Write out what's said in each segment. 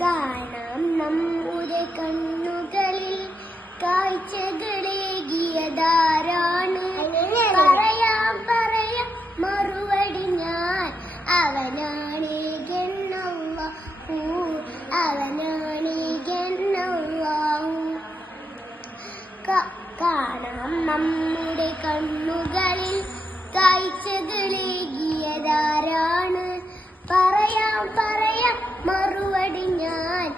കാണാം നമ്മുടെ കണ്ണുകളിൽ കാഴ്ചകളേകിയതാരാണ്? പറയാം മറുപടി ഞാൻ, അവനാണേകെന്നല്ലാഹു, അവനാണേകെന്നല്ലാഹു. കാണാം നമ്മുടെ കണ്ണുകളിൽ കാഴ്ചകളേകിയതാരാണ്? പറയാം മറുപടി ഞാൻ,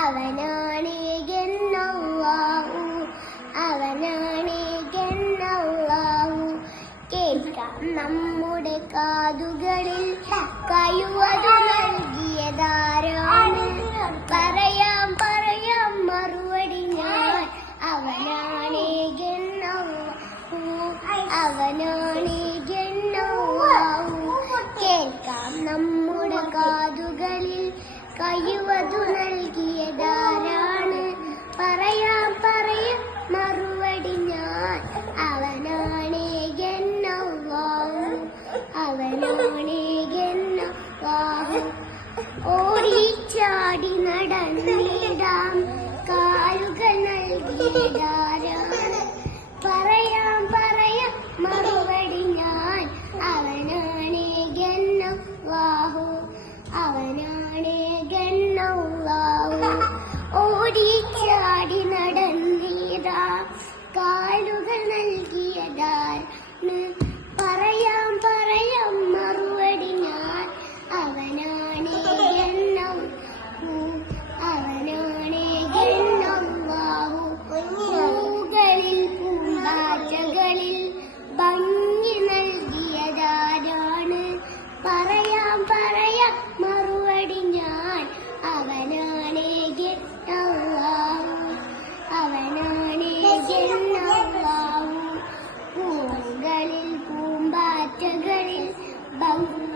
അവനാണേകെന്നല്ലാഹു, അവനാണേകെന്നല്ലാഹു. കേൾക്കാം നമ്മുടെ കാതുകളിൽ കഴിവതു നൽകിയതാരാണ്? പറയാം മറുപടി ഞാൻ, അവനാണേകെന്നല്ലാഹു, അവനാണേകെന്നല്ലാഹു. കേൾക്കാം നമ്മുടെ കാതുകളിൽ കഴിവതു നൽകിയതാരാണ്? പറയാം മറുപടി ഞാൻ, അവനാണേകെന്നല്ലാഹു, അവനാണേകെന്നല്ലാഹു. ഓടിച്ചാടി നടന്നിടാം കാലുകൾ നൽകിയതാരാണ്? പറയാം മറുപടി ഞാൻ, അവനാണേകെന്നല്ലാഹു, അവനാണേകെന്നല്ലാഹു. ഓടിച്ചാടി നടന്നിടാം കാലുകൾ നൽകിയതാരാണ്? പറയാം മറുപടി ഞാൻ, അവനാണേകെന്നല്ലാഹു, അവനാണേകെന്നല്ലാഹു. പൂകളിൽ പൂമ്പാറ്റകളിൽ ഭംഗി നൽകിയതാരാണ്? പറയാം മറുപടി ഞാൻ, അവനാണേകെന്നല്ലാഹു, അവനാണേകെന്നല്ലാഹു. പൂകളിൽ പൂമ്പാറ്റകളിൽ ഭംഗി